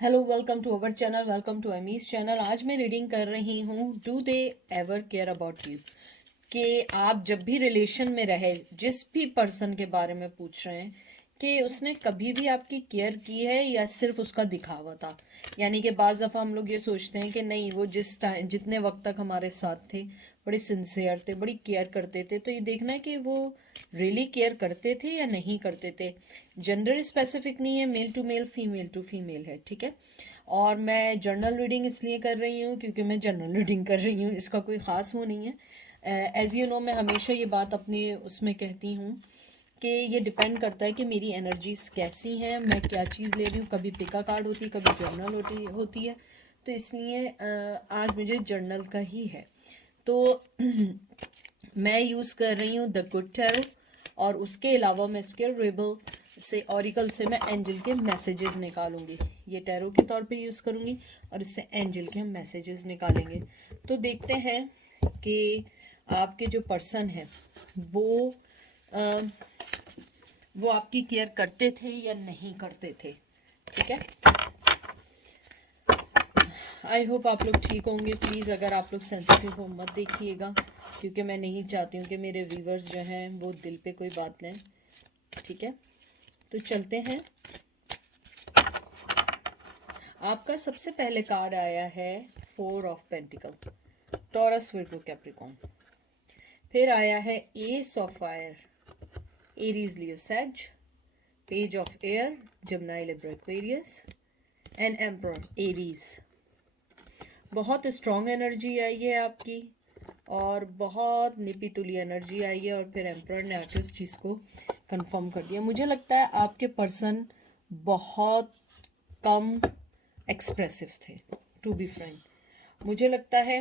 Hello, welcome to our channel, welcome to Amy's channel. आज मैं reading कर रही हूँ do they ever care about you. कि आप जब भी रिलेशन में रहे, जिस भी पर्सन के बारे में पूछ रहे हैं कि उसने कभी भी आपकी केयर की है या सिर्फ उसका दिखावा था। यानी कि बाज़ दफ़ा हम लोग ये सोचते हैं कि नहीं, वो जिस टाइम जितने वक्त तक हमारे साथ थे बड़े सिंसियर थे, बड़ी केयर करते थे। तो ये देखना है कि वो रियली केयर करते थे या नहीं करते थे। जेंडर स्पेसिफिक नहीं है, male to male, female to female है, ठीक है। और मैं जर्नल रीडिंग इसलिए कर रही हूँ क्योंकि मैं जर्नल रीडिंग कर रही हूँ, इसका कोई ख़ास वो नहीं है। एज़ यू नो, मैं हमेशा ये बात अपने उसमें कहती हूँ कि ये डिपेंड करता है कि मेरी एनर्जीज कैसी हैं, मैं क्या चीज़ ले रही हूँ। कभी पिका कार्ड होती है, कभी जर्नल होती है। तो इसलिए आज मुझे जर्नल का ही है। तो मैं यूज़ कर रही हूँ द गुड टैरो, और उसके अलावा मैं इसके रेबल से, ऑरिकल से मैं एंजल के मैसेजेस निकालूंगी। ये टैरो के तौर पे यूज़ करूँगी और इससे एंजल के हम मैसेजेस निकालेंगे। तो देखते हैं कि आपके जो पर्सन है वो अ, वो आपकी केयर करते थे या नहीं करते थे, ठीक है। आई होप आप लोग ठीक होंगे। प्लीज़ अगर आप लोग सेंसिटिव हो मत देखिएगा, क्योंकि मैं नहीं चाहती हूँ कि मेरे व्यूवर्स जो हैं वो दिल पे कोई बात लें, ठीक है। तो चलते हैं। आपका सबसे पहले कार्ड आया है 4 of pentacle, Taurus, Virgo, Capricorn. फिर आया है ace of fire, Aries, Leo, Sag. Page of air, Gemini, Libra, Aquarius. And Emperor, Aries. बहुत स्ट्रॉन्ग एनर्जी आई है आपकी, और बहुत निपी तुली एनर्जी आई है। और फिर एम्परर ने आके उस चीज़ को कंफर्म कर दिया। मुझे लगता है आपके पर्सन बहुत कम एक्सप्रेसिव थे, टू बी फ्रैंक। मुझे लगता है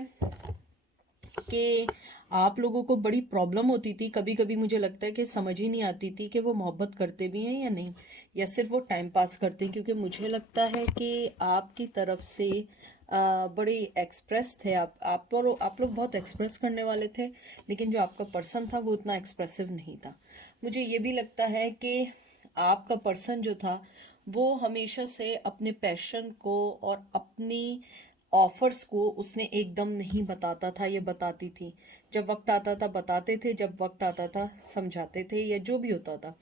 कि आप लोगों को बड़ी प्रॉब्लम होती थी कभी कभी। मुझे लगता है कि समझ ही नहीं आती थी कि वो मोहब्बत करते भी हैं या नहीं, या सिर्फ वो टाइम पास करते हैं। क्योंकि मुझे लगता है कि आपकी तरफ से बड़े एक्सप्रेस थे आप लोग बहुत एक्सप्रेस करने वाले थे। लेकिन जो आपका पर्सन था वो उतना एक्सप्रेसिव नहीं था। मुझे ये भी लगता है कि आपका पर्सन जो था वो हमेशा से अपने पैशन को और अपनी ऑफर्स को उसने एकदम नहीं बताता था, ये बताती थी। जब वक्त आता था बताते थे, जब वक्त आता था समझाते थे, या जो भी होता था।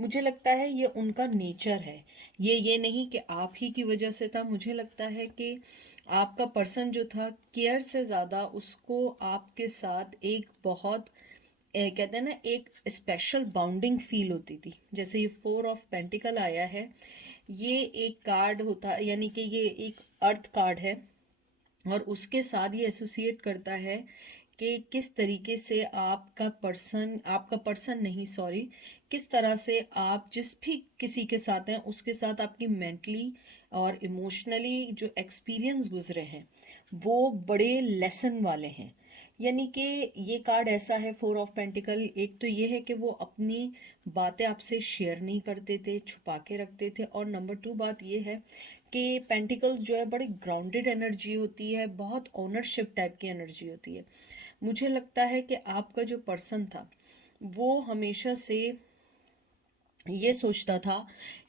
मुझे लगता है ये उनका नेचर है। ये नहीं कि आप ही की वजह से था। मुझे लगता है कि आपका पर्सन जो था, केयर से ज़्यादा उसको आपके साथ एक बहुत कहते हैं ना, एक स्पेशल बाउंडिंग फील होती थी। जैसे ये 4 ऑफ पेंटिकल आया है, ये एक कार्ड होता, यानी कि ये एक अर्थ कार्ड है। और उसके साथ ये एसोसिएट करता है कि किस तरीके से आपका पर्सन नहीं, सॉरी, किस तरह से आप जिस भी किसी के साथ हैं उसके साथ आपकी मेंटली और इमोशनली जो एक्सपीरियंस गुजरे हैं वो बड़े लेसन वाले हैं। यानी कि ये कार्ड ऐसा है 4 ऑफ पेंटिकल, एक तो ये है कि वो अपनी बातें आपसे शेयर नहीं करते थे, छुपा के रखते थे। और नंबर 2 बात ये है कि पेंटिकल्स जो है बड़ी ग्राउंडेड एनर्जी होती है, बहुत ओनरशिप टाइप की एनर्जी होती है। मुझे लगता है कि आपका जो पर्सन था वो हमेशा से ये सोचता था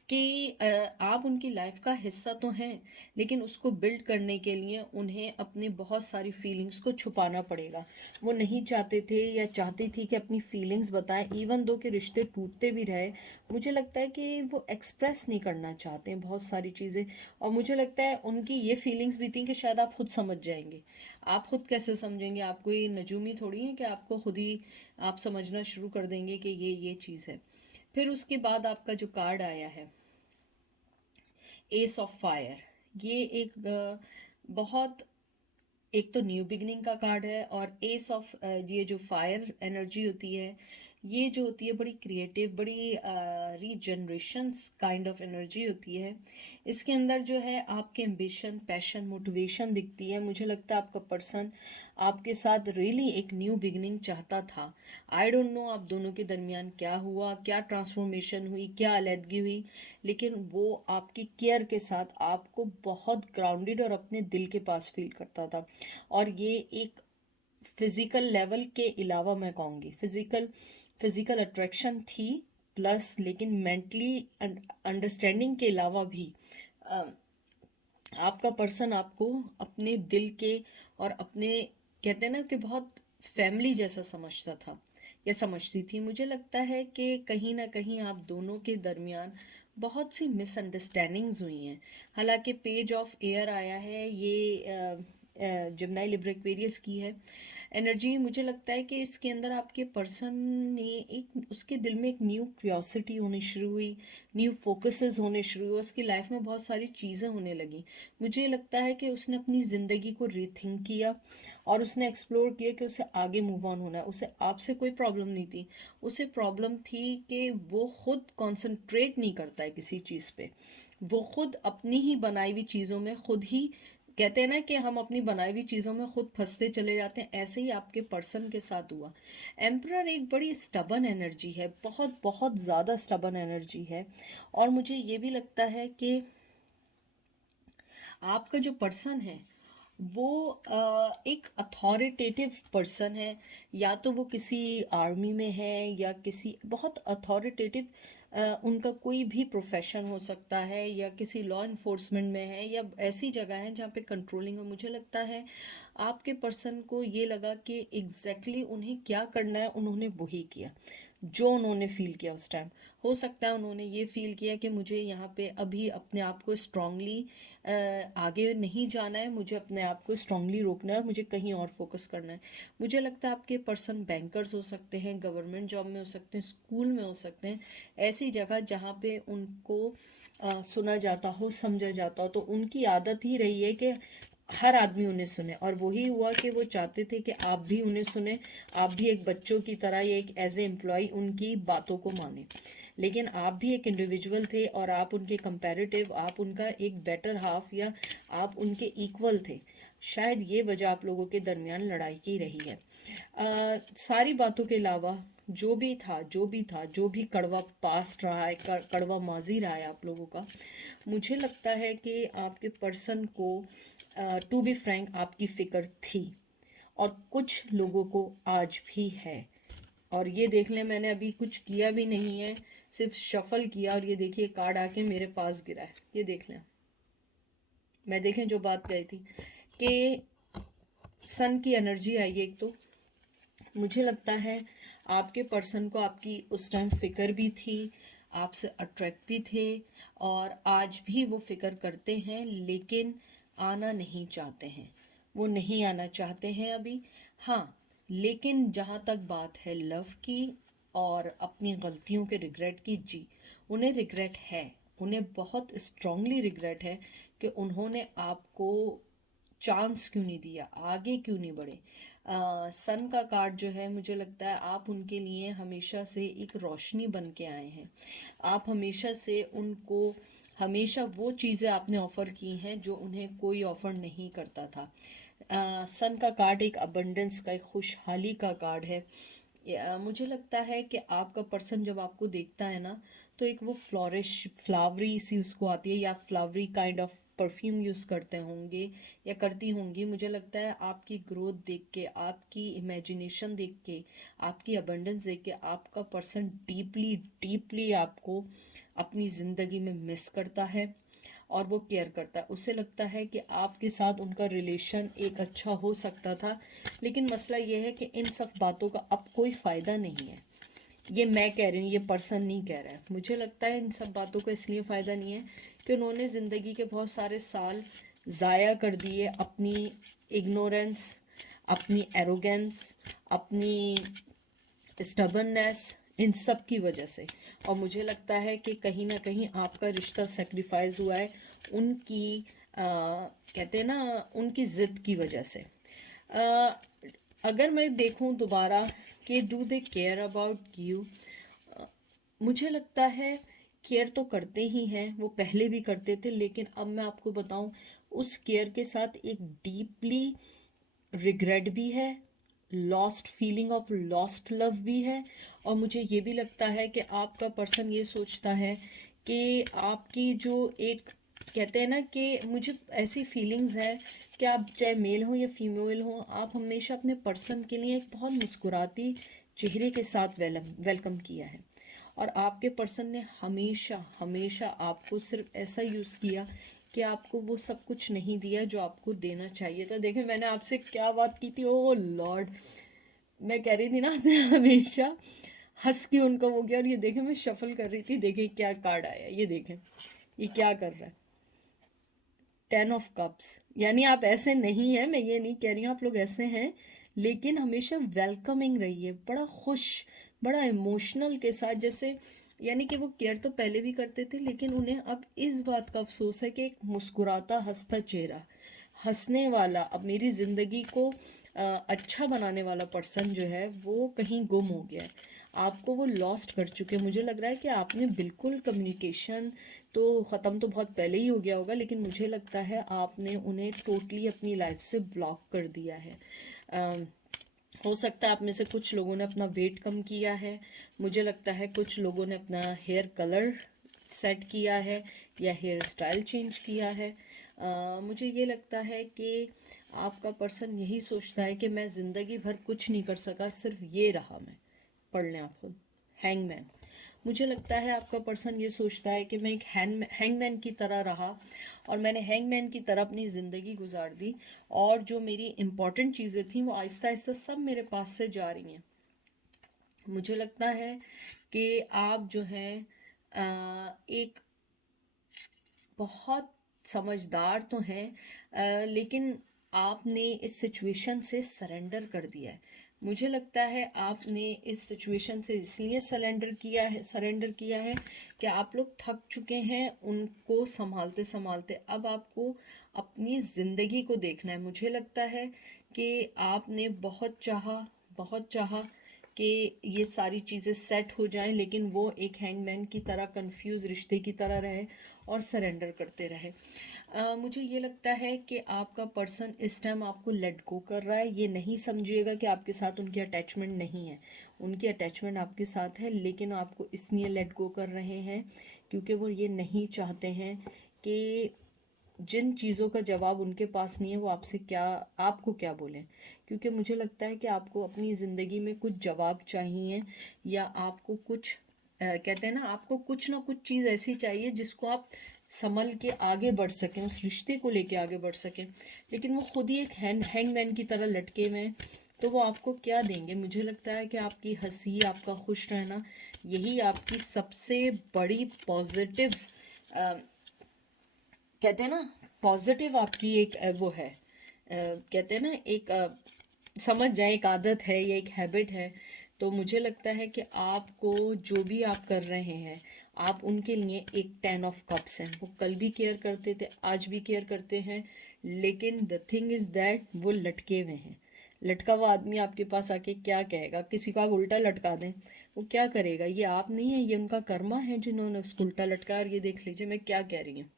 कि आप उनकी लाइफ का हिस्सा तो हैं, लेकिन उसको बिल्ड करने के लिए उन्हें अपने बहुत सारी फीलिंग्स को छुपाना पड़ेगा। वो नहीं चाहते थे या चाहती थी कि अपनी फीलिंग्स बताएं, इवन दो कि रिश्ते टूटते भी रहे। मुझे लगता है कि वो एक्सप्रेस नहीं करना चाहते हैं बहुत सारी चीज़ें। और मुझे लगता है उनकी ये फीलिंग्स भी थी कि शायद आप खुद समझ जाएंगे। आप खुद कैसे समझेंगे? आप कोई नजूमी थोड़ी हैं कि आपको खुद ही आप समझना शुरू कर देंगे कि ये चीज़ है। फिर उसके बाद आपका जो कार्ड आया है एस ऑफ फायर, ये एक बहुत, एक तो न्यू बिगनिंग का कार्ड है। और एस ऑफ ये जो फायर एनर्जी होती है, ये जो होती है बड़ी क्रिएटिव, बड़ी रीजनरेशंस काइंड ऑफ एनर्जी होती है। इसके अंदर जो है आपके एम्बिशन, पैशन, मोटिवेशन दिखती है। मुझे लगता है आपका पर्सन आपके साथ रियली एक न्यू बिगनिंग चाहता था। आई डोंट नो आप दोनों के दरमियान क्या हुआ, क्या ट्रांसफॉर्मेशन हुई, क्या अलहदगी हुई, लेकिन वो आपकी केयर के साथ आपको बहुत ग्राउंडेड और अपने दिल के पास फील करता था। और ये एक फिजिकल लेवल के अलावा, मैं कहूँगी फिजिकल अट्रैक्शन थी प्लस, लेकिन मेंटली अंडरस्टैंडिंग के अलावा भी आपका पर्सन आपको अपने दिल के और अपने, कहते हैं ना कि बहुत फैमिली जैसा समझता था या समझती थी। मुझे लगता है कि कहीं ना कहीं आप दोनों के दरमियान बहुत सी मिसअंडरस्टैंडिंग्स हुई हैं। हालांकि पेज ऑफ एयर आया है, ये जमनाई लिब्रा एक्वेरियस की है एनर्जी। मुझे लगता है कि इसके अंदर आपके पर्सन ने एक, उसके दिल में एक न्यू क्यूरियोसिटी होनी शुरू हुई, न्यू फोकसेस होने शुरू हुए, उसकी लाइफ में बहुत सारी चीज़ें होने लगी। मुझे लगता है कि उसने अपनी ज़िंदगी को रीथिंक किया और उसने एक्सप्लोर किया कि उसे आगे मूव ऑन होना है। उसे आपसे कोई प्रॉब्लम नहीं थी, उसे प्रॉब्लम थी कि वो खुद कंसंट्रेट नहीं करता है किसी चीज़ पे। वो खुद अपनी ही बनाई हुई चीज़ों में खुद ही, कहते हैं ना कि हम अपनी बनाई हुई चीज़ों में खुद फंसते चले जाते हैं, ऐसे ही आपके पर्सन के साथ हुआ। एम्परर एक बड़ी स्टबन एनर्जी है, बहुत बहुत ज़्यादा स्टबन एनर्जी है। और मुझे ये भी लगता है कि आपका जो पर्सन है वो एक अथॉरिटेटिव पर्सन है। या तो वो किसी आर्मी में है या किसी बहुत अथॉरिटेटिव, उनका कोई भी प्रोफेशन हो सकता है, या किसी लॉ इन्फोर्समेंट में है, या ऐसी जगह है जहाँ पे कंट्रोलिंग है। मुझे लगता है आपके पर्सन को ये लगा कि एग्जैक्टली उन्हें क्या करना है, उन्होंने वही किया जो उन्होंने फील किया उस टाइम। हो सकता है उन्होंने ये फील किया कि मुझे यहाँ पे अभी अपने आप को स्ट्रांगली आगे नहीं जाना है, मुझे अपने आप को स्ट्रांगली रोकना है और मुझे कहीं और फोकस करना है। मुझे लगता है आपके पर्सन बैंकर्स हो सकते हैं, गवर्नमेंट जॉब में हो सकते हैं, स्कूल में हो सकते हैं, ऐसी जगह जहाँ पे उनको सुना जाता हो, समझा जाता हो। तो उनकी आदत ही रही है कि हर आदमी उन्हें सुने, और वही हुआ कि वो चाहते थे कि आप भी उन्हें सुने, आप भी एक बच्चों की तरह या एक एज ए एम्प्लॉय उनकी बातों को माने। लेकिन आप भी एक इंडिविजुअल थे और आप उनके कंपैरेटिव, आप उनका एक बेटर हाफ या आप उनके इक्वल थे। शायद ये वजह आप लोगों के दरमियान लड़ाई की रही है। सारी बातों के अलावा जो भी था, जो भी कड़वा पास्ट रहा है, कड़वा माजी रहा है आप लोगों का, मुझे लगता है कि आपके पर्सन को टू बी फ्रैंक आपकी फ़िक्र थी, और कुछ लोगों को आज भी है। और ये देख लें, मैंने अभी कुछ किया भी नहीं है, सिर्फ शफल किया और ये देखिए कार्ड आके मेरे पास गिरा है। ये देख लें, मैं देखें जो बात कही थी कि सन की एनर्जी आई है एक, तो मुझे लगता है आपके पर्सन को आपकी उस टाइम फ़िक्र भी थी, आपसे अट्रैक्ट भी थे, और आज भी वो फ़िक्र करते हैं, लेकिन आना नहीं चाहते हैं। वो नहीं आना चाहते हैं अभी। हाँ, लेकिन जहाँ तक बात है लव की और अपनी गलतियों के रिग्रेट की, जी उन्हें रिग्रेट है, उन्हें बहुत स्ट्रांगली रिग्रेट है कि उन्होंने आपको चांस क्यों नहीं दिया, आगे क्यों नहीं बढ़े। सन का कार्ड जो है, मुझे लगता है आप उनके लिए हमेशा से एक रोशनी बन के आए हैं। आप हमेशा से उनको, हमेशा वो चीज़ें आपने ऑफ़र की हैं जो उन्हें कोई ऑफ़र नहीं करता था। सन का कार्ड एक अबंडेंस का, एक खुशहाली का कार्ड है। मुझे लगता है कि आपका पर्सन जब आपको देखता है ना, तो एक वो फ्लोरिश, फ्लावरी सी उसको आती है, या flowery kind of perfume use करते होंगे या करती होंगी। मुझे लगता है आपकी ग्रोथ देख के, आपकी इमेजिनेशन देख के, आपकी अबंडेंस देख के आपका पर्सन डीपली डीपली आपको अपनी ज़िंदगी में मिस करता है और वो केयर करता है। उसे लगता है कि आपके साथ उनका रिलेशन एक अच्छा हो सकता था, लेकिन मसला ये है कि इन सब बातों का अब कोई फ़ायदा नहीं है। ये मैं कह रही हूँ, ये पर्सन नहीं कह रहा है। मुझे लगता है इन सब बातों का इसलिए फ़ायदा नहीं है कि उन्होंने ज़िंदगी के बहुत सारे साल ज़ाया कर दिए अपनी इग्नोरेंस, अपनी एरोगेंस, अपनी स्टबननेस, इन सब की वजह से। और मुझे लगता है कि कहीं ना कहीं आपका रिश्ता सेक्रीफाइस हुआ है उनकी, कहते हैं ना, उनकी ज़िद की वजह से। आ, अगर मैं देखूं दोबारा कि do they care about you, मुझे लगता है केयर तो करते ही हैं, वो पहले भी करते थे, लेकिन अब मैं आपको बताऊं उस केयर के साथ एक डीपली रिग्रेट भी है, lost feeling of lost love भी है। और मुझे ये भी लगता है कि आपका पर्सन ये सोचता है कि आपकी जो एक, कहते हैं ना कि मुझे ऐसी फीलिंग्स हैं कि आप चाहे मेल हो या फीमेल हो, आप हमेशा अपने पर्सन के लिए एक बहुत मुस्कुराती चेहरे के साथ वेलकम किया है। और आपके पर्सन ने हमेशा हमेशा आपको सिर्फ ऐसा यूज़ किया कि आपको वो सब कुछ नहीं दिया जो आपको देना चाहिए। तो देखिए मैंने आपसे क्या बात की थी, ओ लॉर्ड, मैं कह रही थी ना आपने हमेशा हंस के उनका वो गया। और ये देखें मैं शफल कर रही थी, देखें क्या कार्ड आया, ये देखें ये क्या कर रहा है, 10 ऑफ कप्स। यानी आप ऐसे नहीं हैं, मैं ये नहीं कह रही हूँ आप लोग ऐसे हैं, लेकिन हमेशा वेलकमिंग रहिए, बड़ा खुश, बड़ा इमोशनल के साथ। जैसे यानी कि वो केयर तो पहले भी करते थे, लेकिन उन्हें अब इस बात का अफसोस है कि एक मुस्कुराता हंसता चेहरा, हंसने वाला, अब मेरी ज़िंदगी को अच्छा बनाने वाला पर्सन जो है वो कहीं गुम हो गया है। आपको वो लॉस्ट कर चुके हैं। मुझे लग रहा है कि आपने बिल्कुल कम्युनिकेशन तो ख़त्म तो बहुत पहले ही हो गया होगा, लेकिन मुझे लगता है आपने उन्हें टोटली अपनी लाइफ से ब्लॉक कर दिया है। हो सकता है आप में से कुछ लोगों ने अपना वेट कम किया है, मुझे लगता है कुछ लोगों ने अपना हेयर कलर सेट किया है या हेयर स्टाइल चेंज किया है। मुझे ये लगता है कि आपका पर्सन यही सोचता है कि मैं ज़िंदगी भर कुछ नहीं कर सका, सिर्फ ये रहा मैं। पढ़ लें आप खुद, हैंगमैन। मुझे लगता है आपका पर्सन ये सोचता है कि मैं एक हैंगमैन की तरह रहा और मैंने हैंगमैन की तरह अपनी ज़िंदगी गुजार दी, और जो मेरी इम्पॉर्टेंट चीज़ें थी वो आहिस्ता आहिस्ता सब मेरे पास से जा रही हैं। मुझे लगता है कि आप जो हैं एक बहुत समझदार तो हैं, लेकिन आपने इस सिचुएशन से सरेंडर कर दिया है। मुझे लगता है आपने इस सिचुएशन से इसलिए सरेंडर किया है कि आप लोग थक चुके हैं उनको संभालते संभालते। अब आपको अपनी ज़िंदगी को देखना है। मुझे लगता है कि आपने बहुत चाहा कि ये सारी चीज़ें सेट हो जाएं, लेकिन वो एक हैंगमैन की तरह कंफ्यूज रिश्ते की तरह रहे और सरेंडर करते रहे। मुझे ये लगता है कि आपका पर्सन इस टाइम आपको लेट गो कर रहा है। ये नहीं समझिएगा कि आपके साथ उनकी अटैचमेंट नहीं है, उनकी अटैचमेंट आपके साथ है, लेकिन आपको इसलिए लेट गो कर रहे हैं क्योंकि वो ये नहीं चाहते हैं कि जिन चीज़ों का जवाब उनके पास नहीं है वो आपको क्या बोलें। क्योंकि मुझे लगता है कि आपको अपनी ज़िंदगी में कुछ जवाब चाहिए, या आपको कुछ कहते हैं ना, आपको कुछ ना कुछ चीज़ ऐसी चाहिए जिसको आप संभल के आगे बढ़ सकें, उस रिश्ते को लेके आगे बढ़ सकें। लेकिन वो खुद ही एक हैंगमैन की तरह लटके हुए हैं, तो वो आपको क्या देंगे। मुझे लगता है कि आपकी हंसी, आपका खुश रहना, यही आपकी सबसे बड़ी पॉजिटिव, कहते हैं ना, पॉजिटिव आपकी एक वो है, कहते हैं ना, एक समझ जाए, एक आदत है या एक हैबिट है। तो मुझे लगता है कि आपको जो भी आप कर रहे हैं, आप उनके लिए एक 10 ऑफ कप्स हैं। वो कल भी केयर करते थे, आज भी केयर करते हैं, लेकिन द थिंग इज़ दैट वो लटके हुए हैं। लटका हुआ आदमी आपके पास आके क्या कहेगा? किसी को आप उल्टा लटका दें, वो क्या करेगा? ये आप नहीं है, ये उनका कर्मा है जिन्होंने उसको उल्टा लटकाया। और ये देख लीजिए मैं क्या कह रही हूँ,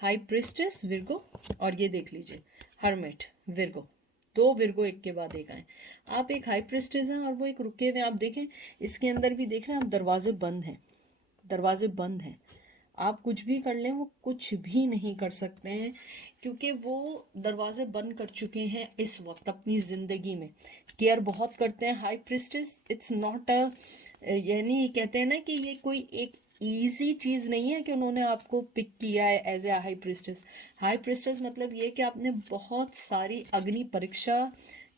हाई प्रिस्टेस विर्गो, और ये देख लीजिए हर्मिट विर्गो। दो विर्गो एक के बाद एक आए। आप एक हाई प्रिस्टेस हैं और वो एक रुके हुए। आप देखें इसके अंदर भी देख रहे हैं आप, दरवाजे बंद हैं, दरवाजे बंद हैं। आप कुछ भी कर लें वो कुछ भी नहीं कर सकते हैं, क्योंकि वो दरवाजे बंद कर चुके हैं इस वक्त अपनी ज़िंदगी में। केयर बहुत करते हैं high priestess, it's not a, यानी कहते हैं ना कि ये कोई एक ईजी चीज़ नहीं है कि उन्होंने आपको पिक किया है as a high priestess. High priestess मतलब ये कि आपने बहुत सारी अग्नि परीक्षा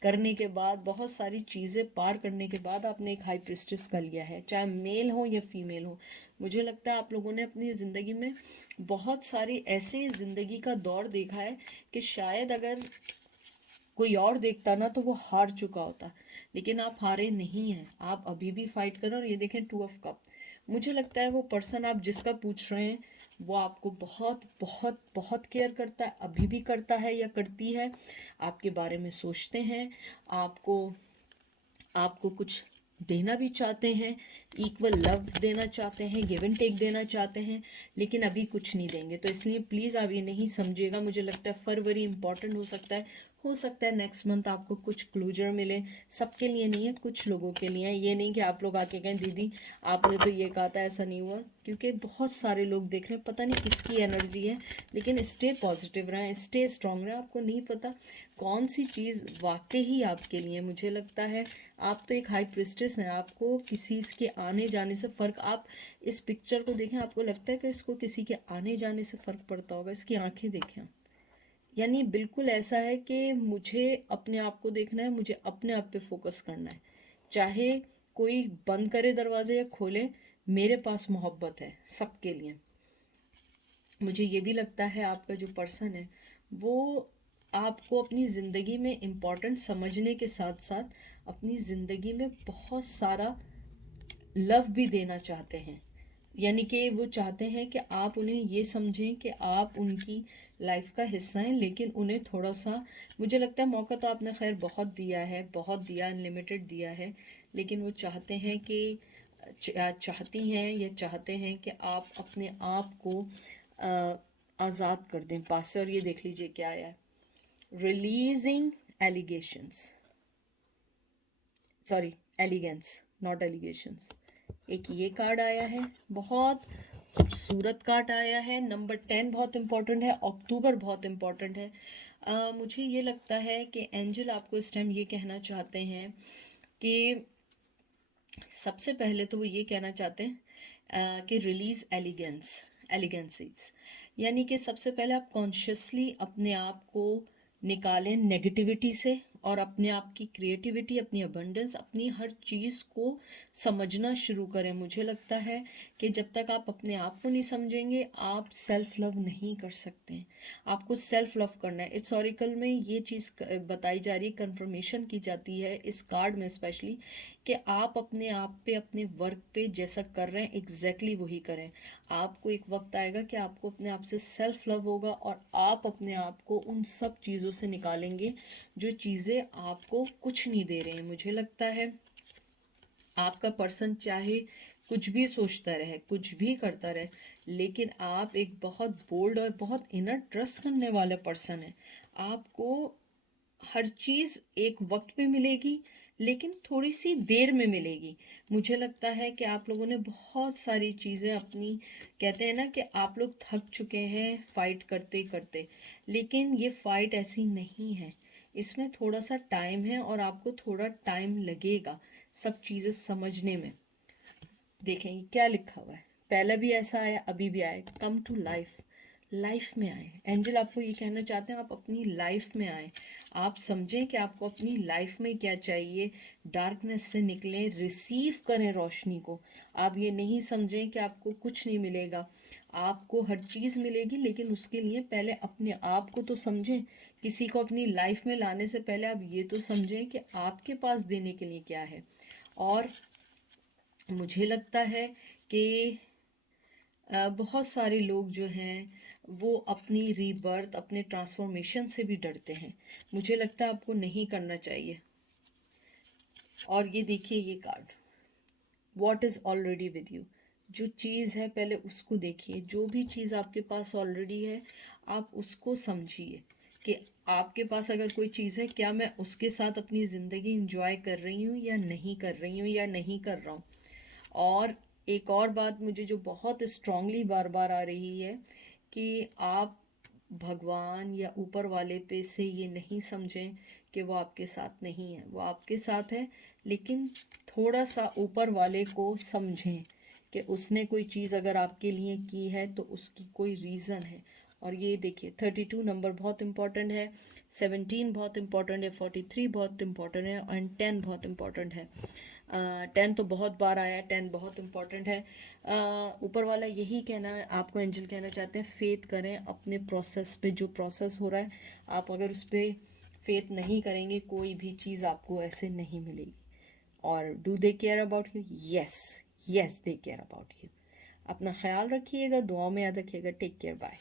करने के बाद, बहुत सारी चीज़ें पार करने के बाद आपने एक हाई प्रिस्टेस कर लिया है, चाहे मेल हो या फीमेल हो। मुझे लगता है आप लोगों ने अपनी ज़िंदगी में बहुत सारी ऐसे ज़िंदगी का दौर देखा है कि शायद अगर कोई और देखता ना तो वो हार चुका होता, लेकिन आप हारे नहीं हैं, आप अभी भी फाइट करो। और ये देखें 2 ऑफ कप। मुझे लगता है वो पर्सन आप जिसका पूछ रहे हैं वो आपको बहुत बहुत बहुत केयर करता है, अभी भी करता है या करती है, आपके बारे में सोचते हैं, आपको आपको कुछ देना भी चाहते हैं, इक्वल लव देना चाहते हैं, गिव एंड टेक देना चाहते हैं, लेकिन अभी कुछ नहीं देंगे। तो इसलिए प्लीज़ आप ये नहीं समझिएगा। मुझे लगता है फरवरी इम्पॉर्टेंट हो सकता है, हो सकता है नेक्स्ट मंथ आपको कुछ क्लोजर मिले, सबके लिए नहीं है, कुछ लोगों के लिए है। ये नहीं कि आप लोग आके कहें दीदी आपने तो ये कहा था ऐसा नहीं हुआ, क्योंकि बहुत सारे लोग देख रहे हैं, पता नहीं किसकी एनर्जी है। लेकिन स्टे पॉजिटिव रहें, स्टे स्ट्रांग रहें। आपको नहीं पता कौन सी चीज़ वाकई ही आपके लिए। मुझे लगता है आप तो एक हाई प्रिस्टेस हैं, आपको किसी के आने जाने से फ़र्क, आप इस पिक्चर को देखें, आपको लगता है कि इसको किसी के आने जाने से फ़र्क पड़ता होगा। इसकी आंखें देखें, यानी बिल्कुल ऐसा है कि मुझे अपने आप को देखना है, मुझे अपने आप पे फोकस करना है, चाहे कोई बंद करे दरवाजे या खोले, मेरे पास मोहब्बत है सबके लिए। मुझे ये भी लगता है आपका जो पर्सन है वो आपको अपनी ज़िंदगी में इम्पोर्टेंट समझने के साथ साथ अपनी ज़िंदगी में बहुत सारा लव भी देना चाहते हैं। यानी कि वो चाहते हैं कि आप उन्हें ये समझें कि आप उनकी लाइफ का हिस्सा हैं, लेकिन उन्हें थोड़ा सा, मुझे लगता है मौका तो आपने खैर बहुत दिया है, बहुत दिया, अनलिमिटेड दिया है, लेकिन वो चाहते हैं कि चाहती हैं या चाहते हैं कि आप अपने आप को आज़ाद कर दें पास से। और ये देख लीजिए क्या आया है, releasing allegations, sorry elegance, not allegations. एक ये कार्ड आया है, बहुत खूबसूरत कार्ड आया है। नंबर 10 बहुत इम्पोर्टेंट है, अक्टूबर बहुत इम्पोर्टेंट है। मुझे ये लगता है कि एंजल आपको इस टाइम ये कहना चाहते हैं कि सबसे पहले तो वो ये कहना चाहते हैं कि रिलीज़ एलिगेंसीज, यानी कि सबसे पहले आप कॉन्शियसली अपने आप को निकालें नेगेटिविटी से, और अपने आप की क्रिएटिविटी, अपनी अबंडेंस, अपनी हर चीज़ को समझना शुरू करें। मुझे लगता है कि जब तक आप अपने आप को नहीं समझेंगे आप सेल्फ लव नहीं कर सकते हैं। आपको सेल्फ लव करना है। इस ऑरिकल में ये चीज़ बताई जा रही है, कंफर्मेशन की जाती है इस कार्ड में स्पेशली, कि आप अपने आप पे, अपने वर्क पे जैसा कर रहे हैं एग्जैक्टली वही करें। आपको एक वक्त आएगा कि आपको अपने आप से सेल्फ लव होगा और आप अपने आप को उन सब चीज़ों से निकालेंगे जो चीज़ें आपको कुछ नहीं दे रहे हैं। मुझे लगता है आपका पर्सन चाहे कुछ भी सोचता रहे, कुछ भी करता रहे, लेकिन आप एक बहुत बोल्ड और बहुत इनर ट्रस्ट करने वाले पर्सन है। आपको हर चीज़ एक वक्त पे मिलेगी, लेकिन थोड़ी सी देर में मिलेगी। मुझे लगता है कि आप लोगों ने बहुत सारी चीज़ें अपनी, कहते हैं ना कि आप लोग थक चुके हैं फाइट करते करते, लेकिन ये फाइट ऐसी नहीं है, इसमें थोड़ा सा टाइम है और आपको थोड़ा टाइम लगेगा सब चीज़ें समझने में। देखें ये क्या लिखा हुआ है, पहले भी ऐसा आया, अभी भी आए, कम टू लाइफ, लाइफ में आए। एंजल आपको ये कहना चाहते हैं आप अपनी लाइफ में आए, आप समझें कि आपको अपनी लाइफ में क्या चाहिए, डार्कनेस से निकलें, रिसीव करें रोशनी को। आप ये नहीं समझें कि आपको कुछ नहीं मिलेगा, आपको हर चीज़ मिलेगी, लेकिन उसके लिए पहले अपने आप को तो समझें। किसी को अपनी लाइफ में लाने से पहले आप ये तो समझें कि आपके पास देने के लिए क्या है। और मुझे लगता है कि बहुत सारे लोग जो हैं वो अपनी रीबर्थ, अपने ट्रांसफॉर्मेशन से भी डरते हैं। मुझे लगता है आपको नहीं करना चाहिए। और ये देखिए ये card, what is already with you, जो चीज़ है पहले उसको देखिए। जो भी चीज़ आपके पास ऑलरेडी है आप उसको समझिए कि आपके पास अगर कोई चीज़ है, क्या मैं उसके साथ अपनी ज़िंदगी इंजॉय कर रही हूँ या नहीं कर रही हूँ या नहीं कर रहा हूँ। और एक और बात मुझे जो बहुत स्ट्रांगली बार बार आ रही है कि आप भगवान या ऊपर वाले पे से ये नहीं समझें कि वो आपके साथ नहीं है, वो आपके साथ है, लेकिन थोड़ा सा ऊपर वाले को समझें कि उसने कोई चीज़ अगर आपके लिए की है तो उसकी कोई रीज़न है। और ये देखिए 32 नंबर बहुत इंपॉर्टेंट है, 17 बहुत इंपॉर्टेंट है, 43 बहुत इंपॉर्टेंट है, एंड 10 बहुत इंपॉर्टेंट है। 10 तो बहुत बार आया, 10 बहुत इंपॉर्टेंट है। ऊपर वाला यही कहना है आपको, एंजल कहना चाहते हैं फेथ करें अपने प्रोसेस पे, जो प्रोसेस हो रहा है आप अगर उस पर फेथ नहीं करेंगे कोई भी चीज़ आपको ऐसे नहीं मिलेगी। और do they care about you, yes yes they care about you. अपना ख्याल रखिएगा, दुआओं में याद रखिएगा। Take care, bye.